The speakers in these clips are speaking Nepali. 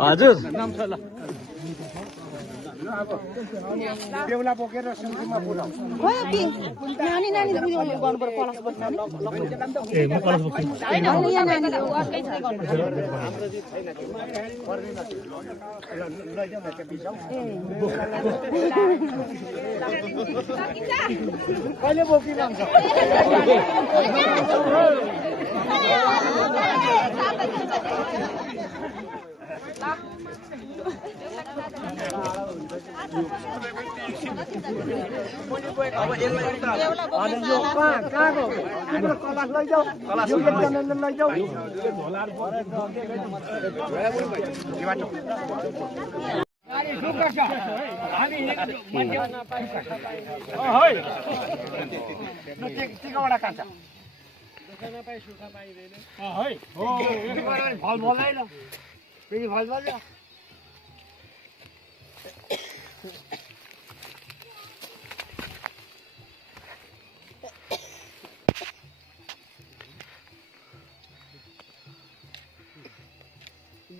हजुर बेहुला बोकेर सिन्धुमा पुर्याउ नानी नानी गर्नु पर्यो कलश बोक्नु ए म कलश बोक्छु हैन यहाँ नानी अर्कै चाहिँ गर्नु लैजाऊ न त्यो बिसाउ कहिले बोकिरहन्छ कहाँको तिम्रो कलश लैजाऊ लैजाऊ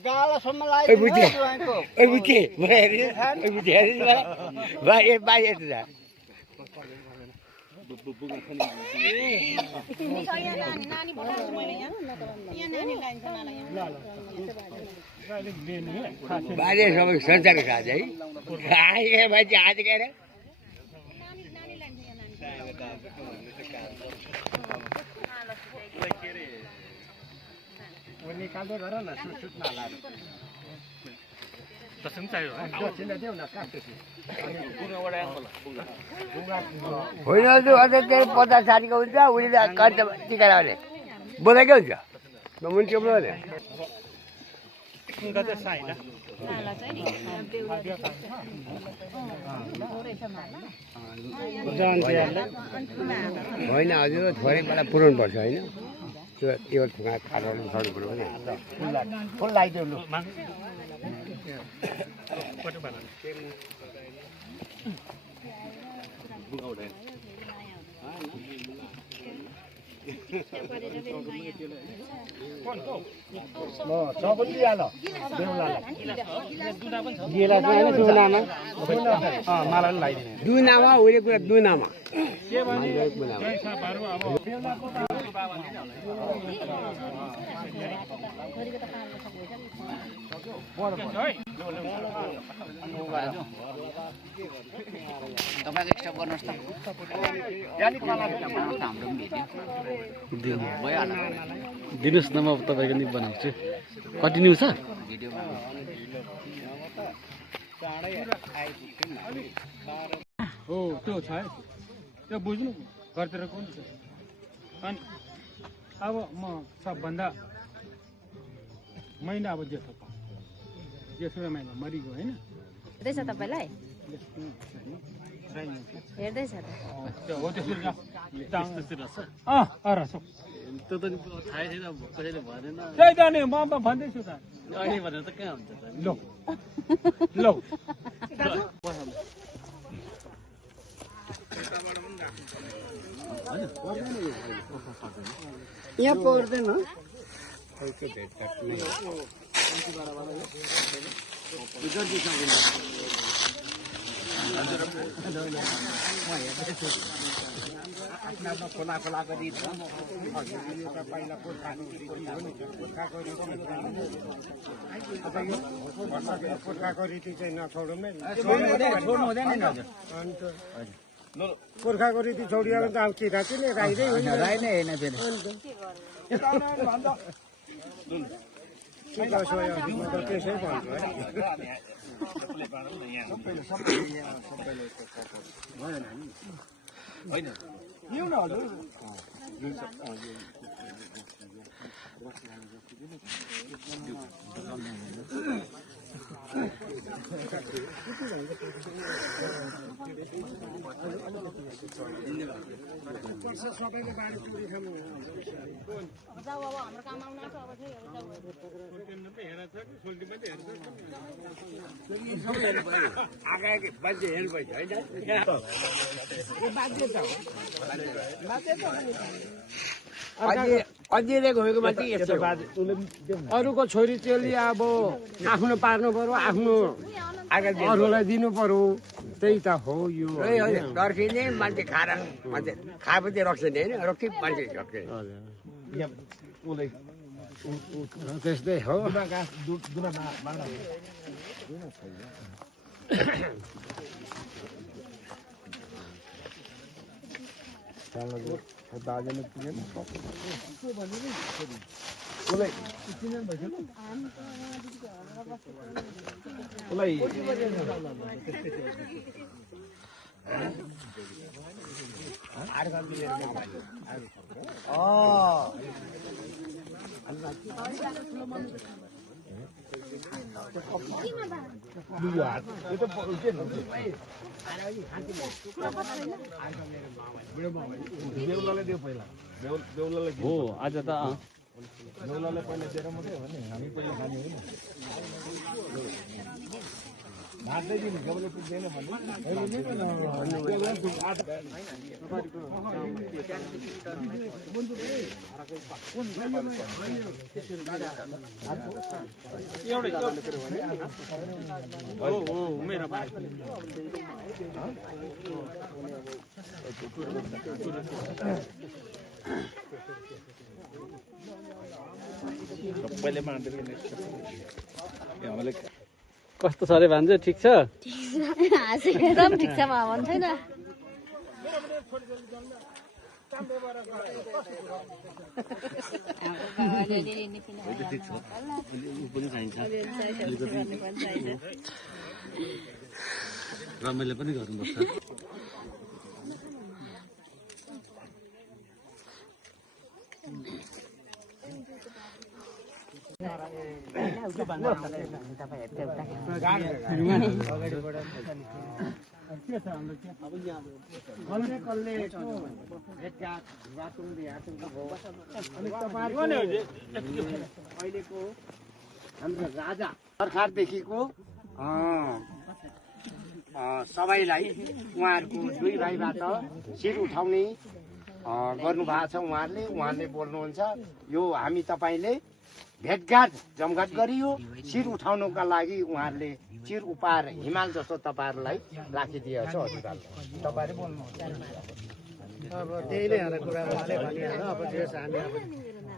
गालासम्म लाग्यो ओइ बुझे ओइ बुझे भाइ ए भाइ ए जा नानी बोलाउँछु मैले यहाँ नानी लाइन्छ नाला यहाँ बाजे सबै संसारको साथ है आए भाइ आज गएर नानी लाइन्छ यहाँ नानी निकाल्दै गर न सुट नलाएर दर्शन चाहियो देऊ न काट्छु होइन त्यो अझ त्यो 50-60 को हुन्छ उनीले कर्ज टिका लगाउने बोलेकै हुन्छ नमुन के बोले उनका चाहिँ साइना नाला चाहिँ नि होइन हजुर थोरै बेला पुराउनु पर्छ होइन त्यो ठुङ्गा खाटाउनु सक्नु पर्यो नि फुल लगाइदेऊ लु सबैले हाल बेहुलालाई माला लगाइदिने दुनामा उहिले कुरा दुनामा तपाईको स्टप गर्नुहोस् त हाम्रो पनि भेट्यो भइहाल्छ दिनुहोस् न म तपाईँको नि बनाउँछु कन्टिन्यू छ हो त्यो छ है त्यो बुझ्नु घरतिर कुन छ अनि अब म सबभन्दा महिना अब जेठो महिना मरिगयो होइन हेर्दैछ तपाईँलाई हेर्दैछ त हो त्यसरी त्यो त थाहै छैन कसैले भनेन त्यही त नि म भन्दैछु त अहिले भनेर त कहाँ हुन्छ लौ लौ यहाँ पर्दैन खोलाको रित पहिला पुर्खाको रीति चाहिँ नछोडौँ नै छोड्नु हुँदैन नि हजुर पुर्खाको रीति छोडियो भने त अब के राख्यो नि राई नै होइन राई नै होइन फेरि के गर्छु म त त्यसै भन्छु है सबैको बारी चोरी खानु जाऊ अब हाम्रो काम आउन आँट्यो अब चाहिँ जाऊ बाध्य हेर्नु पर्छ होइन अझै घुमेको मान्छे यस्तो अरूको छोरी चेली अब आफ्नो पार्नु पर्यो आफ्नो अरूलाई दिनु पर्यो त्यही त हो यो डर्किने मान्छे खाएर मान्छे खाएपछि रक्सिने होइन रक्सी मान्छे रक्सिने त्यस्तै हो हो आज त बेहुलालाई पहिला दिएर मात्रै हो नि हामी पहिला खाने होइन भातै दिनु जबले पुग्दैन सबैले मान्दैन कस्तो छ अरे भान्जे ठिक छ एकदम ठिक छ मा भन्छ नि रमाइलो पनि गर्नुपर्छ अहिलेको हाम्रो राजा सरकारदेखिको सबैलाई उहाँहरूको दुई भाइबाट शिर उठाउने गर्नुभएको छ उहाँले बोल्नुहुन्छ यो हामी तपाईँले भेटघाट जमघाट गरियो शिर उठाउनुका लागि उहाँहरूले चिर उपहार हिमाल जस्तो तपाईँहरूलाई राखिदिएको छ हजुरहरूले तपाईँले बोल्नु अब त्यही नै हो कुरा उहाँले भनिहाल्नु अब त्यस हामी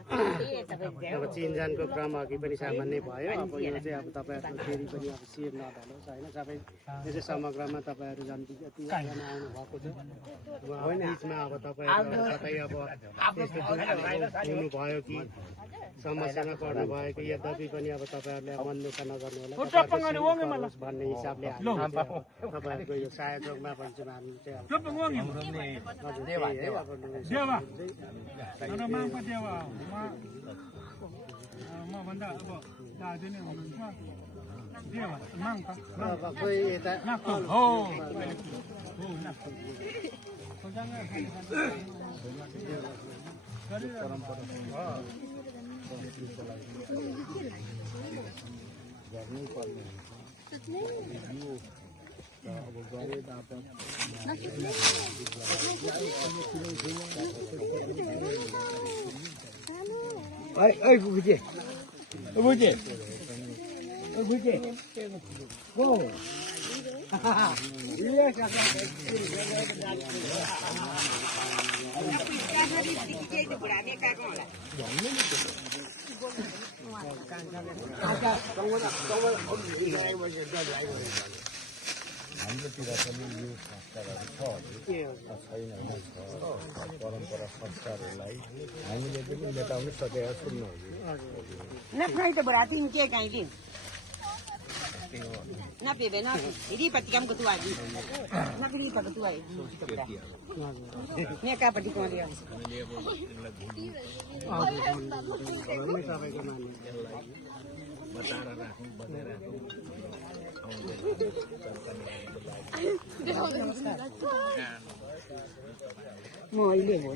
अब चिनजानको क्रम अघि पनि सामान्य भयो अब यो चाहिँ अब तपाईँहरूको फेरि पनि अब शिर नढलोस् होइन सबै यो चाहिँ समग्रमा तपाईँहरू जति जतिजना आउनु भएको छ होइन बिचमा अब तपाईँहरू कतै अब त्यस्तो हुनुभयो कि समस्यामा पर्नु भयो कि यद्यपि पनि अब तपाईँहरूले अन्वेषण नगर्नु होला भन्ने हिसाबले तपाईँहरूको यो सहयोगमा पनि चाहिँ हामी चाहिँ अब खोइ यता हाम्रोतिर पनि यो संस्कारहरू छ छैन परम्परा संस्कारहरूलाई हामीले पनि मेटाउन सकेका छौँ Napi bena, ini patikam ketua lagi. Napi ini tak ketua lagi. Ini apa patikam dia? Mau ini mau.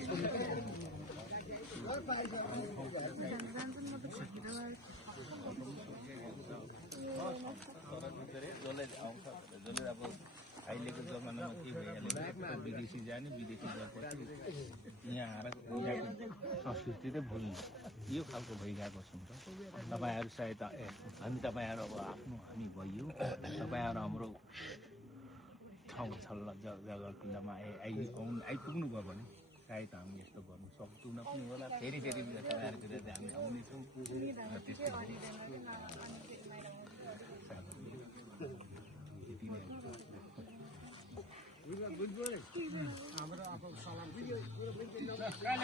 अहिलेको जमानामा के भइहाल्यो विदेशी जाने विदेशी गएपछि यहाँ आएर यहाँको संस्कृति चाहिँ भुल्ने यो खालको भइरहेको छौँ त तपाईँहरू सायद हामी तपाईँहरू अब आफ्नो हामी भइयो तपाईँहरू हाम्रो ठाउँ छल्ल जग्गामा आइपुग्नु भयो भने सायद हामी यस्तो गर्नु सक्दैनौँ पनि होला फेरि तपाईँहरूतिर चाहिँ हामी आउनेछौँ र त्यस्तो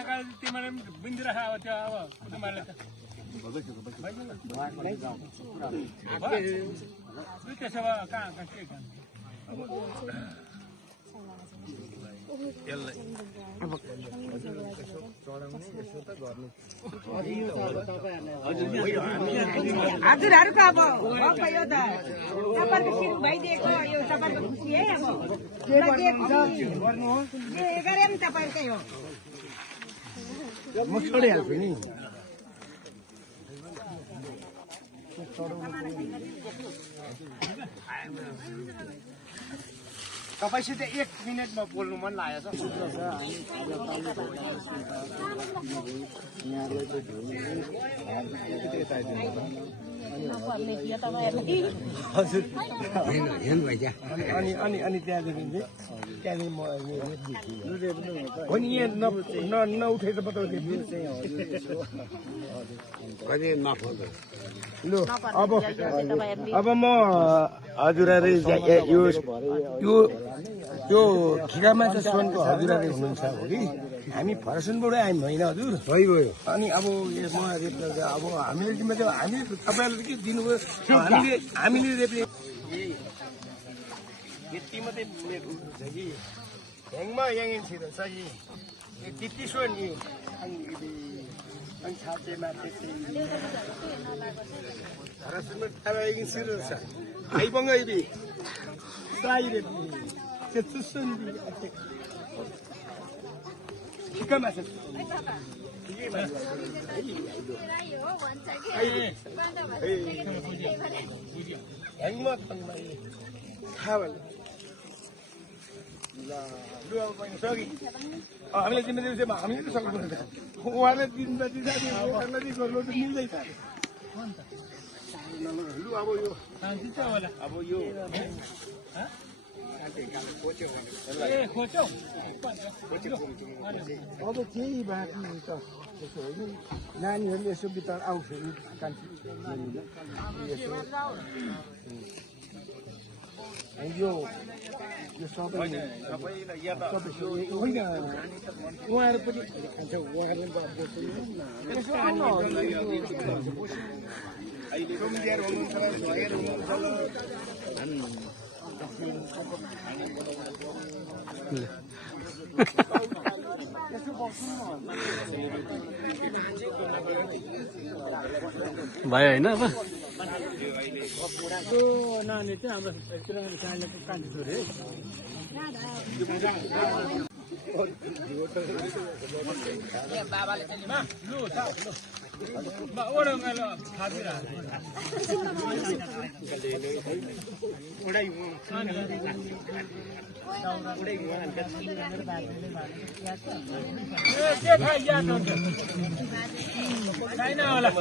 कहिले तिमीले पनि बिन्दी राख अब त्यो अब तिमीहरूले त त्यसो भए कहाँ के हजुरहरूको अब यो त तपाईँको सिट भइदिएको यो तपाईँको खुसी है अब गरे पनि तपाईँहरूकै हो म छोडिहाल्छु नि तपाईँसित 1 मिनटमा बोल्नु मन लागेको छ अनि त्यहाँदेखि म हो नि यहाँ नउठेर बताउँदै लु अब म हजुरहरू यो खिरामाछा सुनको हजुरहरू हुनुहुन्छ हो कि हामी फरसनबाटै आयौँ होइन हजुर भइगयो अनि अब म अब हामीले हामीले तपाईँहरूले के दिनुभयो हामीले यति मात्रै छ कि ह्याङमा याङिन्छ सही त्यति सो नि अनि छातेमा त्यति फरसनमा ताराइगिन सिरछ आइबङ्ग इबी साइरे के सुसुन्दी ठिकमा छ ह्याङमा खावल लु अब पनि सकी हामीले जिम्मेदारी चाहिँ हामीले त सक्नुपर्छ उहाँले दिनपछि साथीहरूलाई गर्नु त मिल्दैन लु अब यो अब यो अब केही बाँकी त त्यसो होइन नानीहरूले यसो बिताएर आउँछ यो सबै होइन उहाँहरू पनि खान्छ उहाँहरूले भयो होइन अब नानी चाहिँ हाम्रो कान्छी छोरी बाबाले छैन होला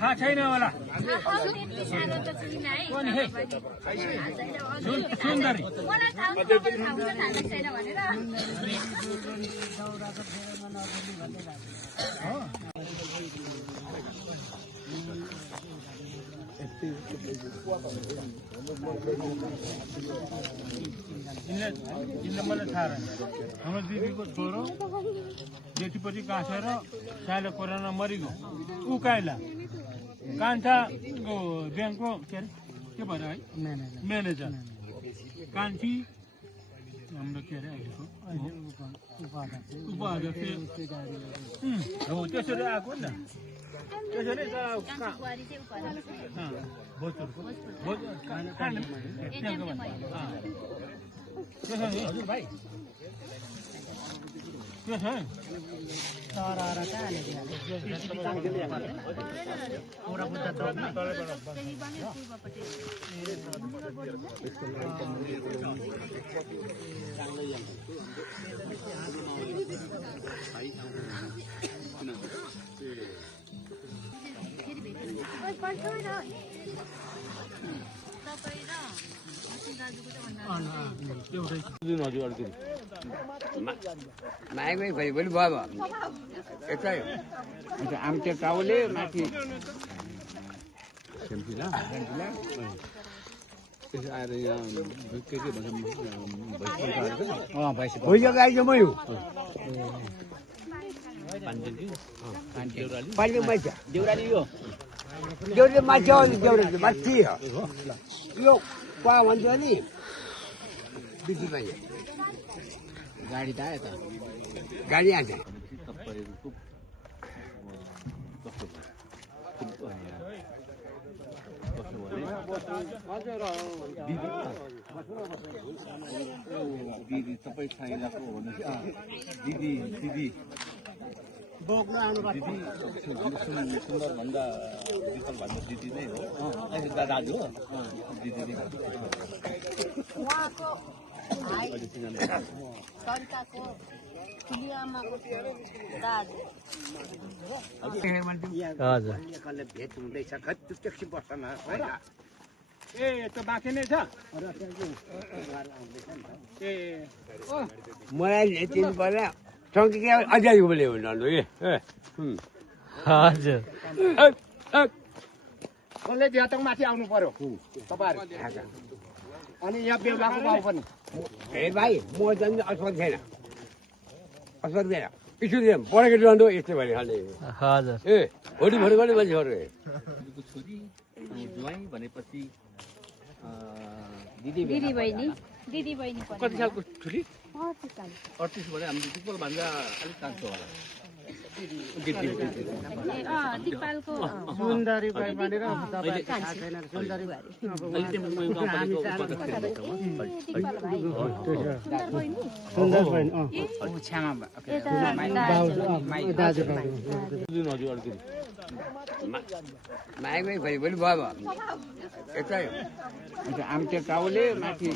थाहा छैन होला सुन्दरी मलाई थाहा रहेन हाम्रो दिदीको छोरो जेठीपछि काँसेर साले कोरोना मरिगयो ऊ काइला कान्छा ब्याङ्कको के अरे के भएर है म्यानेजर कान्छी हाम्रो के अरे अहिलेको उपाध्यक्ष हो त्यसरी आएको नि त त्यसरी हजुर भाइ मागमै खोइ भोलि भयो यतै अन्त आमटे टाउले माथि भुइँको गाई चाहिँ मै हो पानीको मान्छे देउराली यो देउरे मान्छे हो नि देउरे माथि हो यो पा भन्छ नि बिसी पाइयो गाडी त आयो त गाडी आन्छ दिदी तपाईँ साइलाको हुनुहुन्छ दिदी दिदी बोक्न आउनु दिदी सुन्दर भन्दा विकल भन्दा दिदी नै हो दाजु हो दिदी नै उहाँको भाइ सरिताको ठुली आमाको दाजु कसले भेट हुँदैछ खै त्यो ट्याक्सी बस्नमा होइन ए त्यो बाँकी नै छ ए मलाई तिन पर्दा टङ्की क्या अझै बोले हुनु हजुर कसले ज्यातक माथि आउनु पर्यो तपाईँहरू अनि यहाँ बेहुलाको भाउ पनि ए भाइ म झन् अस्पताल छैन अस्पताल छैन स्कुल पढेको जानु यस्तै भयो खाने हजुर ए भोलि भोलि गर्ने मान्छेहरू छोरी ज्वाइँ भनेपछि दिदी बहिनी कति सालको छोरी 38 भने हाम्रो दिपल भन्दा अलिक कान्छो होला दिपालको सुन्दरी बाई भनेर तपाईँ थाहा छैन सुन्दरी सुन्दर बहिनी दाजु मागमै खोइ भोलि भयो यतै अन्त आमटे टाउले माथि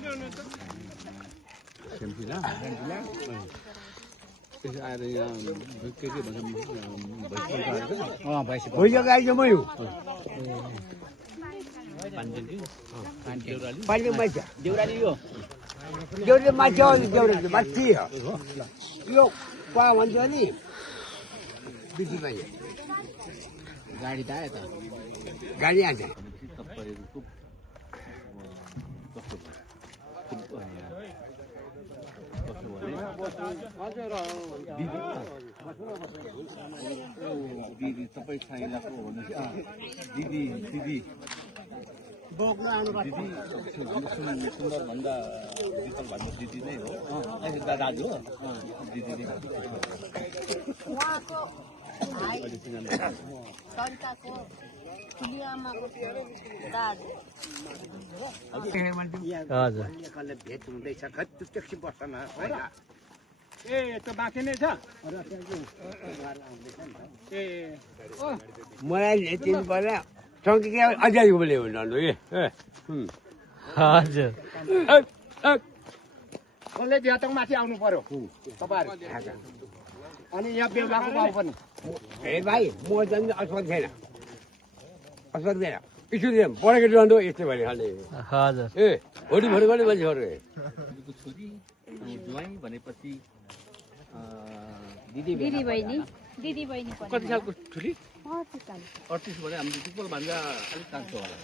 भुइँको गाई चाहिँ मै हो पानीको मान्छे देउराली यो देउरे मान्छे हो नि देउरे माथि हो यो पा भन्छ नि बिसी पाइयो गाडी त आयो त गाडी आन्छ दिदी तपाईँ साइलाको हुनुहुन्छ दिदी दिदी बोक्न आउनु दिदी सुन्दर भन्दा विकल भन्दा दिदी नै हो दाजु हो दिदी नै उहाँको भाइ सरिताको ठुली आमाको दाजु हजुर कसले भेट हुँदैछ खै त्यो ट्याक्सी बस्नमा होइन ए त्यो बाँकी नै छ ए मलाई तिन पर्दा टङ्की क्या अझै बोले हुनु हजुर कसले ज्यातक माथि आउनु पर्यो तपाईँहरू अनि यहाँ बेहुलाको भाउ पनि ए भाइ म झन् अस्पताल छैन अस्पताल छैन स्कुल पढेको जानु यस्तै भयो खाने हजुर ए भोलि भोलि गर्ने मान्छेहरू छोरी ज्वाइँ भनेपछि दिदी बहिनी कति सालको छोरी 38 भने हाम्रो दिपल भन्दा अलिक कान्छो होला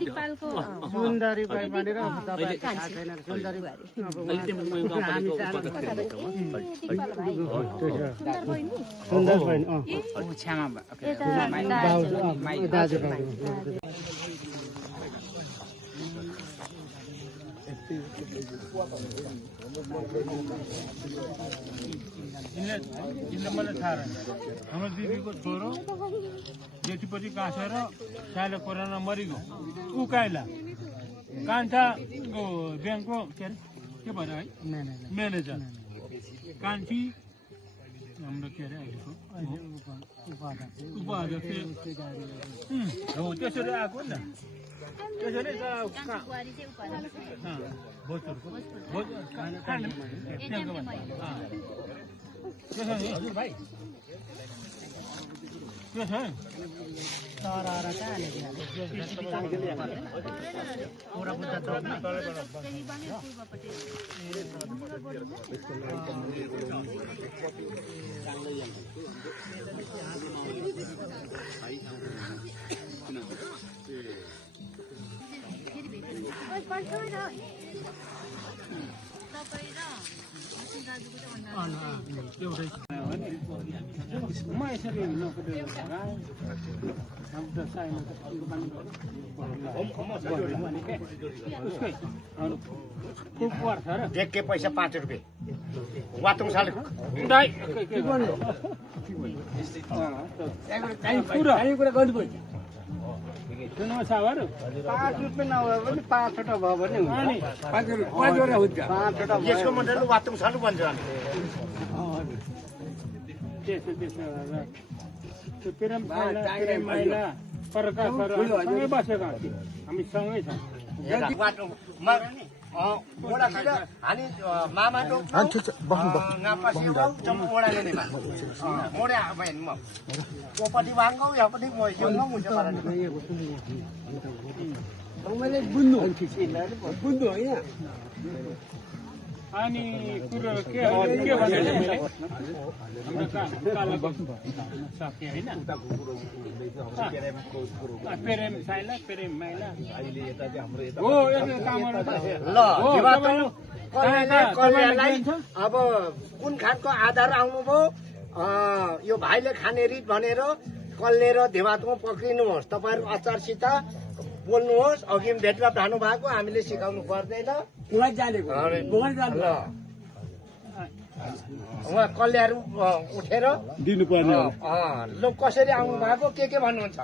दिपालको सुन्दरी बाई भनेर तपाईँहरू थाहा छैन सुन्दरी अब हामी सुन्दर बहिनी दाजु मलाई थाहा रहेन हाम्रो दिदीको छोरो जेठीपछि काँसेर साले कोरोना मरिगयो ऊ काइला कान्छा ब्याङ्कको के अरे के भएर है म्यानेजर कान्छी हाम्रो के अरे अहिलेको उपाध्यक्ष हो त्यसरी आएको नि त त्यसरी हजुर भाइ के छ म यसरी के पैसा 5 रुपियाँ वातुङ साले सुन्नुहोस् साहबहरू 5 रुपियाँ नभए पनि 5वटा भयो भने पाँचवटा हुन्छ 5वटा यसको मतलब वातुङ सालु भन्छ त्यसो त्यो प्रेम माइला परका सँगै बसेका हामी सँगै छौँ ओडातिर हानि मामाको ओडाले नै ओडा भएन म कोपट्टि वाङ्गौ यापट्टि म यो हुन्छ तपाईँले बुझ्नु बुझ्नु होइन अनि कुरो के भन्नु मैले हाम्रो कालो सके होइन प्रेम साइला प्रेम माइला हो यसो कामहरू कल्याणलाई अब कुन खालको आधार आउनुभयो यो भाइले खाने रित भनेर कल्ले र देवातमा पक्रिनुहोस् तपाईँहरू अचारसित बोल्नुहोस् अघि भेटघाट हानु भएको हामीले सिकाउनु पर्दैन उहाँ कल्याहरू उठेर दिनुपर्ने ल कसरी आउनु भएको के भन्नुहुन्छ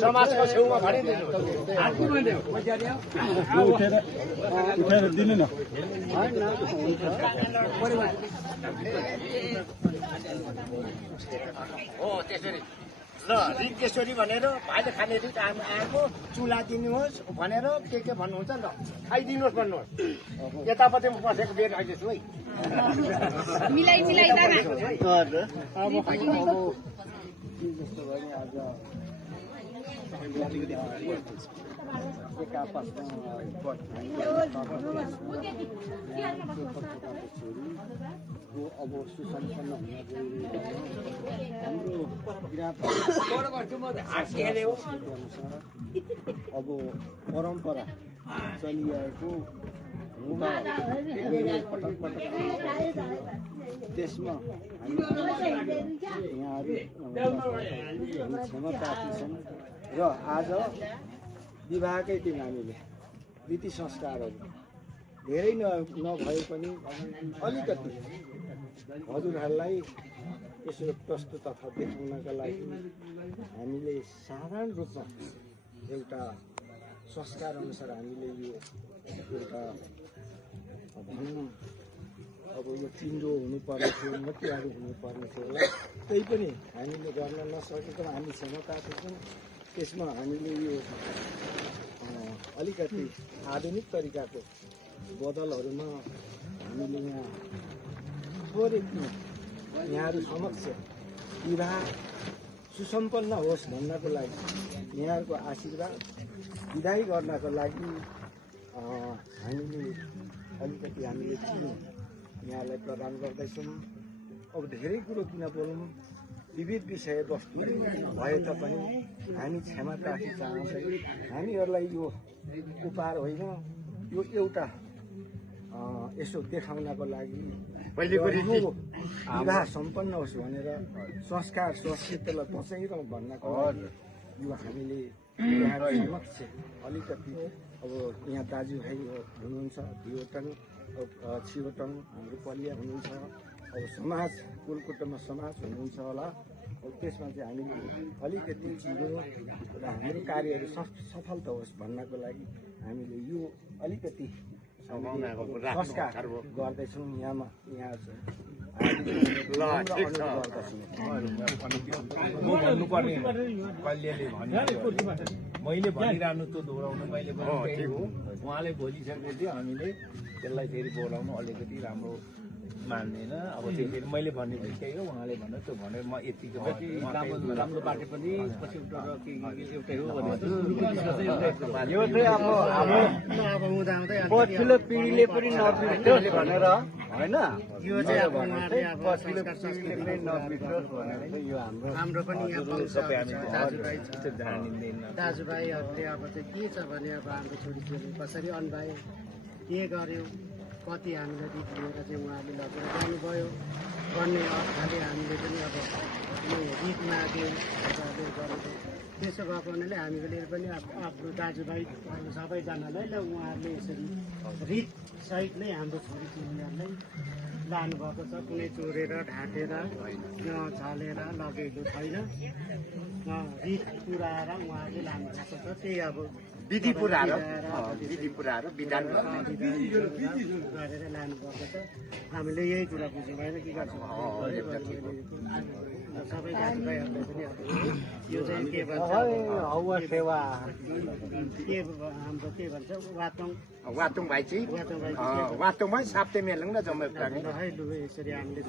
समाजको छेउमा भनिदिनु उठेर दिनु न हो त्यसरी ल रित केशरी भनेर भाइले खाने रित आएको चुला दिनुहोस् भनेर के भन्नुहुन्छ नि त खाइदिनुहोस् भन्नुहोस् यतापट्टि बसेको बेर अहिले छु है मिलाइ अब सुसम्पन्न हुन अब परम्परा चलिआएको त्यसमा यहाँहरू क्षमतार्थी छन् र आज विवाहकै दिन हामीले रीति संस्कारहरू धेरै नभए पनि अलिकति हजुरहरूलाई यसो प्रस्तुत तथा देखाउनका लागि हामीले साधारण रूपमा एउटा संस्कार अनुसार हामीले यो एउटा भनौँ अब यो चिन्डो हुनुपर्ने थियो मटियाहरू हुनुपर्ने थियो होला त्यही पनि हामीले गर्न नसकेको हामी क्षमताको छौँ त्यसमा हामीले यो अलिकति आधुनिक तरिकाको बदलहरूमा हामीले यहाँ थोरै यहाँहरू समक्ष विवाह सुसम्पन्न होस् भन्नको लागि यहाँहरूको आशीर्वाद विदाई गर्नको लागि हामीले अलिकति हामीले चिनो यहाँलाई प्रदान गर्दैछौँ। अब धेरै कुरो किन बोलौँ विविध विषयवस्तु भए तापनि हामी क्षमा प्रार्थी चाहन्छौँ। हामीहरूलाई यो उपहार होइन, यो एउटा यसो देखाउनको लागि विवाह सम्पन्न होस् भनेर संस्कार संस्कृतिलाई बचाइरहँ भन्नको लागि यो हामीले यहाँ समक्ष अलिकति अब यहाँ दाजुभाइ हुनुहुन्छ, भिवटङ छिवटङ हाम्रो पलिया हुनुहुन्छ, अब समाज कुलकुटुम्ब समाज हुनुहुन्छ होला। अब त्यसमा चाहिँ हामीले अलिकति चिनो र हाम्रो कार्यहरू सफलता होस् भन्नको लागि हामीले यो अलिकति संस्कार गर्दैछौँ। यहाँ म भन्नुपर्ने कल्यले भने मैले भनिरहनु त दोहोऱ्याउनु मैले त्यही हो। उहाँले बोलिसकेपछि हामीले त्यसलाई फेरि बोलाउनु अलिकति राम्रो मान्दैन। अब त्यो फेरि मैले भन्ने त्यही हो, उहाँले भन्नु त्यो भनेर म यतिको राम्रो बाटे पनि पछि एउटै हो भने यो चाहिँ अब हाम्रो पछिल्लो पिँढीले पनि नबिर्सियोस् भनेर होइन, यो चाहिँ अब उहाँले अब पछिल्लो पिँढीले पनि नबिर्सियोस् भनेर यो हाम्रो पनि यहाँ दाजुभाइहरूले अब चाहिँ के छ भने अब हाम्रो छोरीचेली कसरी अनभाइ के गर्यो, कति हामीलाई रित लिएर चाहिँ उहाँले लगेर जानुभयो भन्ने अर्थले हामीले पनि अब यो रित माग्यौँ गरेको। त्यसो भएको हुनाले हामीले पनि आफ्नो दाजुभाइ सबैजनालाई र उहाँहरूले यसरी रितसहित नै हाम्रो छोरीचेलीहरूलाई लानुभएको छ। कुनै चोरेर ढाँटेर छलेर लगेको छैन, रित पुऱ्याएर उहाँहरूले लानुभएको छ। त्यही अब विधि पुऱ्याएर विधान गरेर लानुभएको छ। हामीले यही कुरा बुझ्यौँ होइन, के गर्छौँ सबै दाजुभाइहरूलाई पनि अब यो चाहिँ के भन्छ सेवा के हाम्रो के भन्छ वातुङ भाइ चाहिँ वातुङमै साप्ते मेलङ न जम्मै लु यसरी हामीले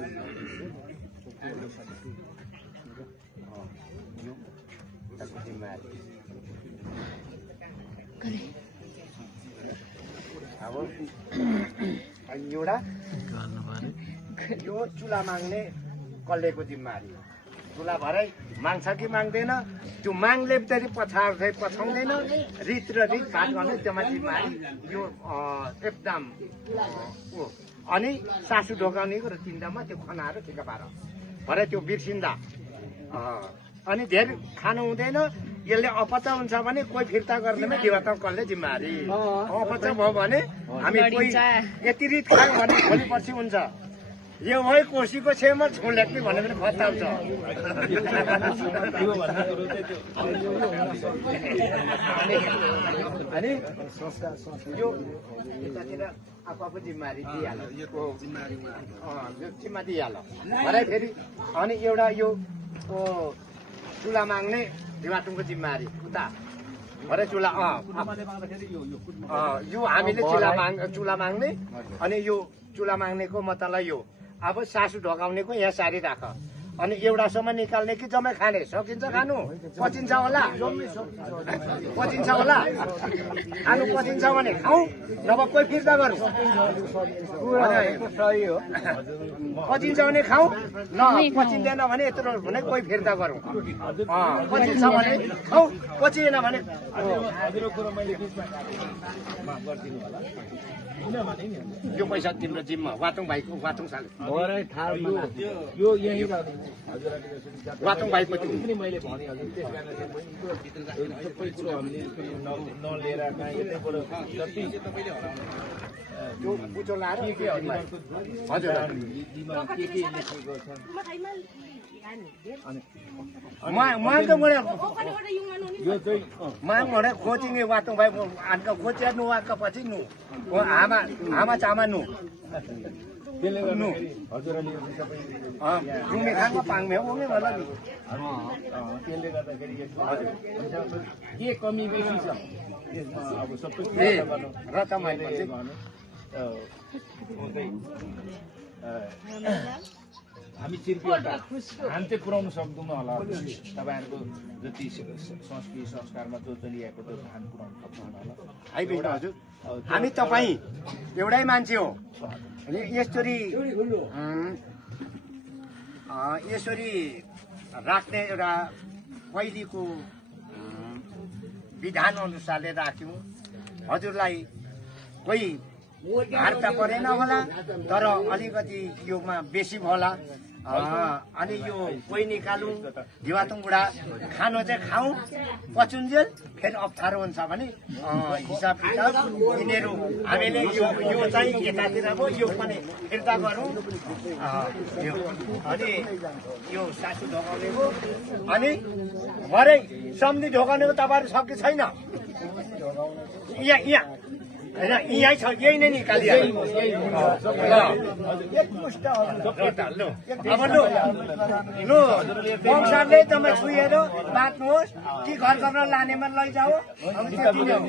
अब एउटा यो चुला माग्ने कसलेको जिम्मेवारी हो? चुला भरै माग्छ कि माग्दैन, त्यो माग्ले फेरि पछाउँदैन, रित र रित भाग गर्ने त्योमा जिम्मेवारी यो एकदम हो। अनि सासु ढोकाउनेको र चिन्तामा त्यो खनाहरू ठिक्क पार भरे त्यो बिर्सिँदा अनि धेरै खानु हुँदैन। यसले अपचा हुन्छ भने कोही फिर्ता गर्नेमा देवता कसले जिम्मेवारी? अपचा भयो भने हामी कोही यति रित खायो भने भोलि पर्सि हुन्छ यो है कोसीको छेउमा छोड्लेक्ने भने पनि फताउँछ। अनि यो यतातिर आफू जिम्मेवारी दिइहाल्यो, जिम्मा दिइहाल्यो भरे फेरि अनि एउटा यो चुला माग्ने दिवाटुङको जिम्मेवारी उता भरे चुला यो हामीले चुला माग्ने अनि यो चुला माग्नेको मतलाई यो अब सासु ढकाउनेको यहाँ सारी राख अनि एउटासम्म निकाल्ने कि जम्मै खाने सकिन्छ खानु पचिन्छ होला खानु पचिन्छ भने खाऊ नभए कोही फिर्ता गरौँ पचिन्छ भने खाऊ न पचिँदैन भने यत्रो भने कोही फिर्ता गरौँ पचिन्छ भने खाऊ पचिएन भने यो पैसा तिम्रो जिम्मा वातुङ भाइको वातुङ साल यो यही वातुङ भाइको पनि मैले भनिहालेँ। त्यस कारण सबै कुरो हामीले नलिएर जति यो बुझो लाएर हजुर के लेखेको छ माङडे खोचिङे वातुङ भाइ आनका खोचिया नु आका पछि नु आमा चामा नु त्यसले गर्नु हजुरले रुमे खाएको पाङमे उमे होला नि त्यसले गर्दाखेरि के कमी बेसी छ त्यसमा अब सबै र त मैले हामी चिर्पिएउटा हामी चाहिँ पुऱ्याउनु सक्दैनौँ होला तपाईँहरूको जति संस्कृति संस्कारमा जो चलिआएको त्यो धान पुऱ्याउनु सक्नु होला हजुर हामी तपाईँ एउटै मान्छे हो यसरी राख्ने एउटा पहिलेको विधान अनुसारले राख्यौँ। हजुरलाई कोही हार त परेन होला, तर अलिकति योमा बेसी होला। अनि यो कोही निकालौँ दिवातुङ बुढा खानु चाहिँ खाउँ, पचुन्जेल फेरि अप्ठ्यारो हुन्छ भने हिसाब किताब यिनीहरू हामीले यो चाहिँ यतातिर भयो, यो पनि फिर्ता गरौँ। अनि यो सासु ढोकाउनेको अनि भरे सम्झी ढोकाउनेको तपाईँहरू सक्यो छैन? यहाँ यहीँ छ, यही नै निकालिहाल्नु। अब लु संसारले तपाईँ छुएर बाँच्नुहोस् कि घर घरमा लानेमा लैजाऊ। अब त्यति नै हो।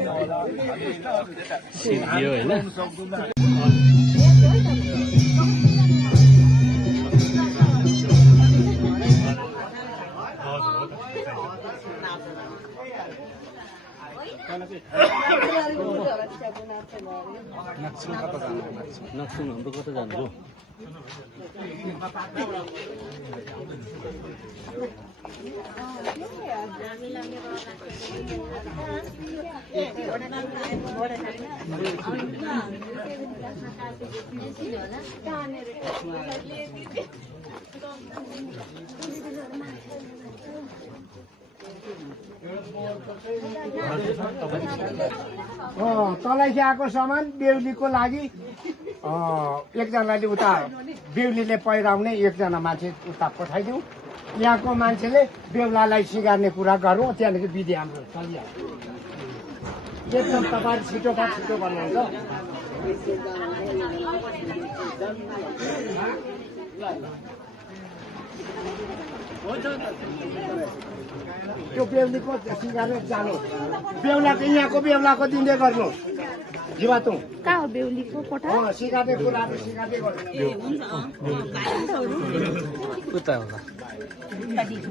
नक्सुन हाम्रो कता जानु? तलै आएको सामान बेहुलीको लागि एकजनाले उता बेहुलीले पहिराउने एकजना मान्छे उता पठाइदिउँ। यहाँको मान्छेले बेहुलालाई सिगार्ने कुरा गरौँ, त्यहाँदेखि विधि हाम्रो चलिहाल्छ। एकदम तपाईँ छिटो गर्नुहुन्छ। त्यो बेहुलीको सिगारेट जानु, बेहुलाको यहाँको बेहुलाको दिँदै गर्नु। जीवातुङ कहाँ हो बेहुलीको कोठा? सिगार्ने कुराहरू सिगार्दै गर्नु। उता होला। गीत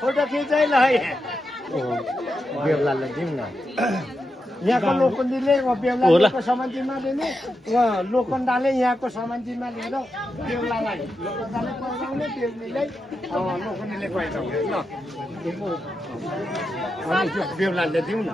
फोटो खिचाइ ल बेहुलालाई दिउँ न। यहाँको लोखण्डीले बेहुलाको सामान जिम्मा दिने, उहाँ लोखण्डाले यहाँको सामान जिम्मा लिएर बेहुलालाई लोखण्डाले पहिराउने, बेहुलीलाई लोखण्डीले पहिराउने ल। अनि त्यो बेहुलाले दिउँ न।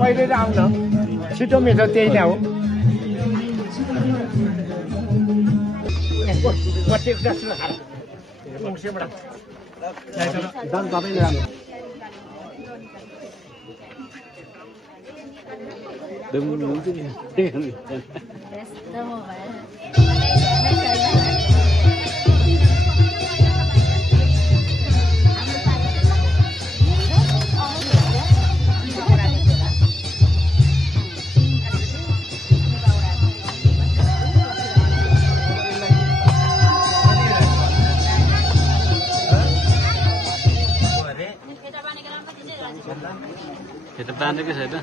पहिले आउन छिटो मिठो त्यही नै हो। दाम तपाईँले राम्रो त बाँधेकै छैन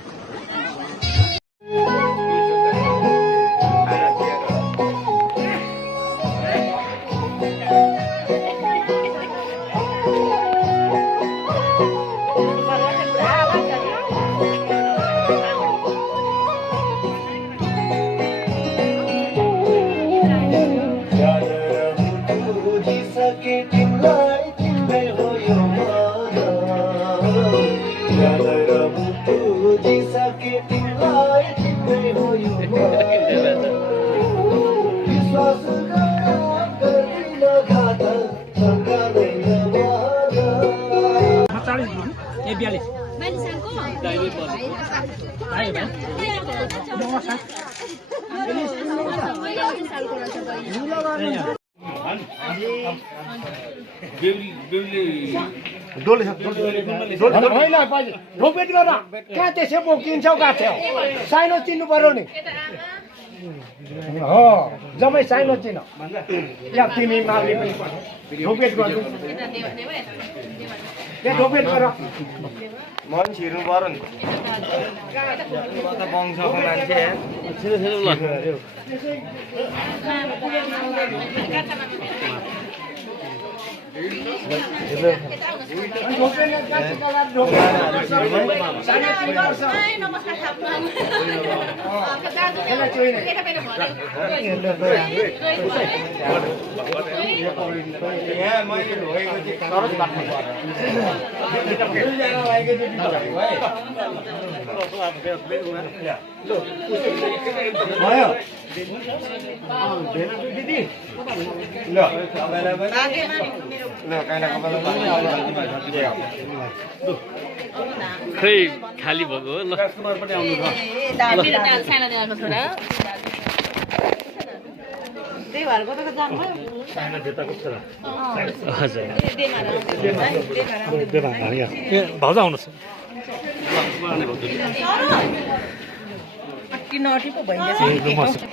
होइन ढोपेट गर कहाँ त्यसै बोकिन्छौ गएको थियो साइनो चिन्नु पर्यो नि हो जम्मै साइनो चिन या तिमी माग्ने पनि ढोपेट गर्नु त्यहाँ ढोपेट गर मन छिर्नु पर्यो नि वंशको मान्छे दिदी ल खै खाली भएको हो ल भाउजू आउनुहोस् नटी पो भइन्छ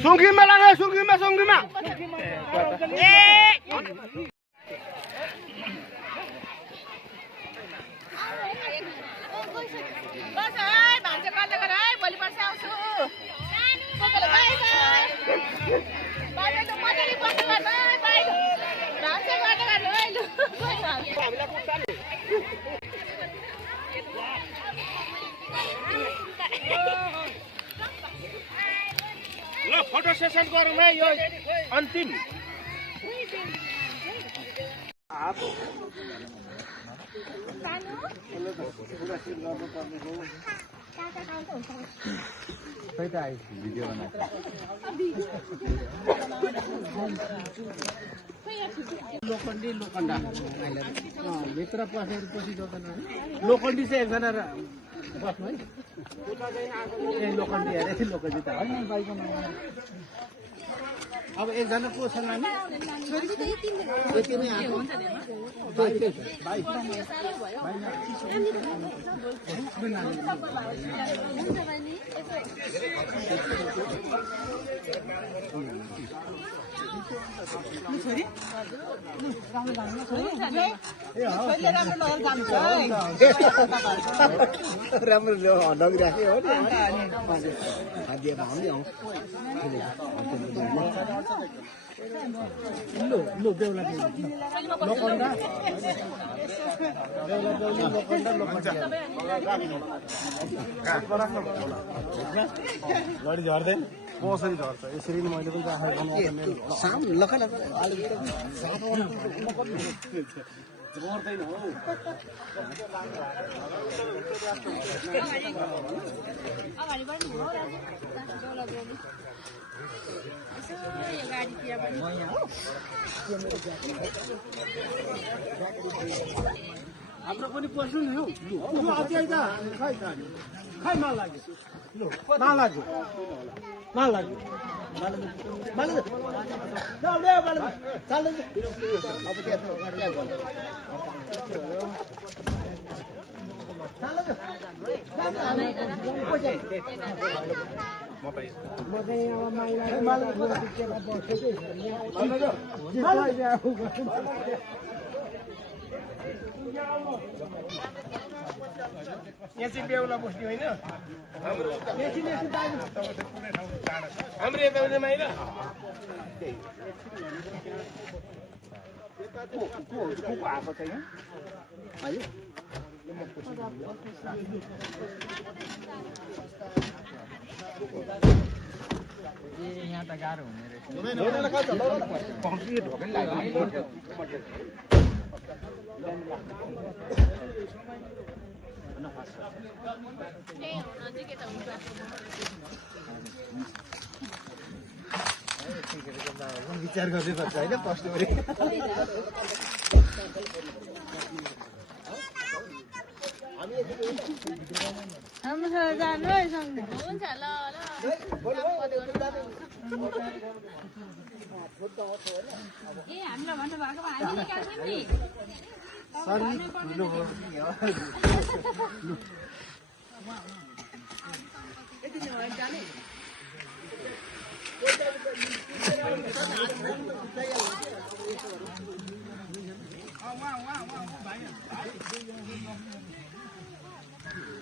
सुङ्खीमा लाग सुङ्खीमा ल फोटो सेसन गरौँ है यो अन्तिम लोखण्डी लोखण्डा भित्र पसेर पछि लोखण्डी चाहिँ एकजना बस्नु है ए लोखण्डी अरे लोखण्डी त होइन बाइकको अब एकजना को छ नानी यति नै आएको राम्रो लगिराखे हो नि लो बेहुला लोखण्डा लडी झर्दै कसरी झर्छ यसरी मैले पनि जोड्दैन हौ अगाडि बढ्नु हो राजु डोला जोड्नु यसो यो गाडीतिर पनि हाम्रो पनि पस्नु नि हौ लु अझै त खै नलाग्यो लु नलाग्यो नलाग्यो यहाँ चाहिँ बेहुला बस्ने होइन हाम्रो यता पनि माइला को आएको छ यहाँ यहाँ त गाह्रो हुने विचार गर्दै पर्छ होइन पस्नु हाम्रो जानु है सँगै हुन्छ ल ए हामीलाई भन्नुभएको भए हामी निकाल्छौँ नि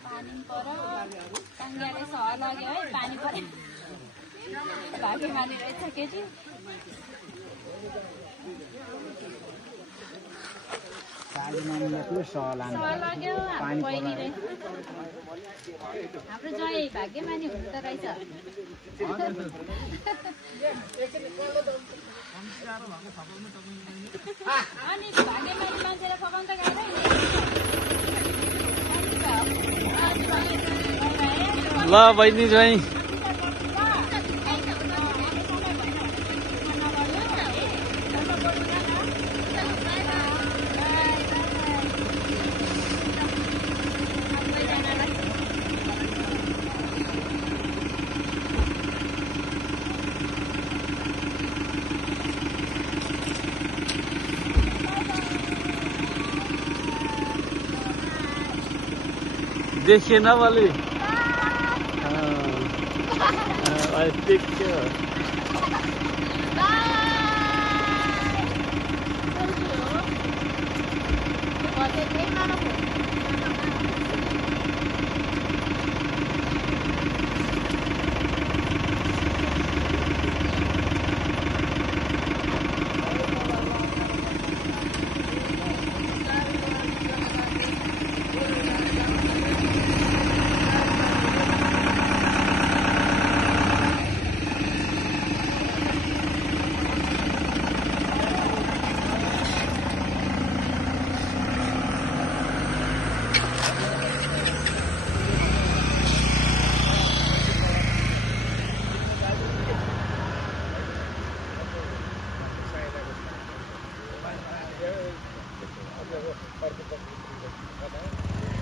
पानी पर्यो टाङ्ग्याले सह लग्यो है पानी पर्यो भागी माने रहेछ केटी सह लग्यो हाम्रो बहिनी रहेछ हाम्रो जय भाग्यमानी हुनु त रहेछ अनि भाग्यमानी मान्छेलाई फकाउनु त गाह्रो ल बहिनी ज्वाइँ देखिएन मैले पिक्चर अर्को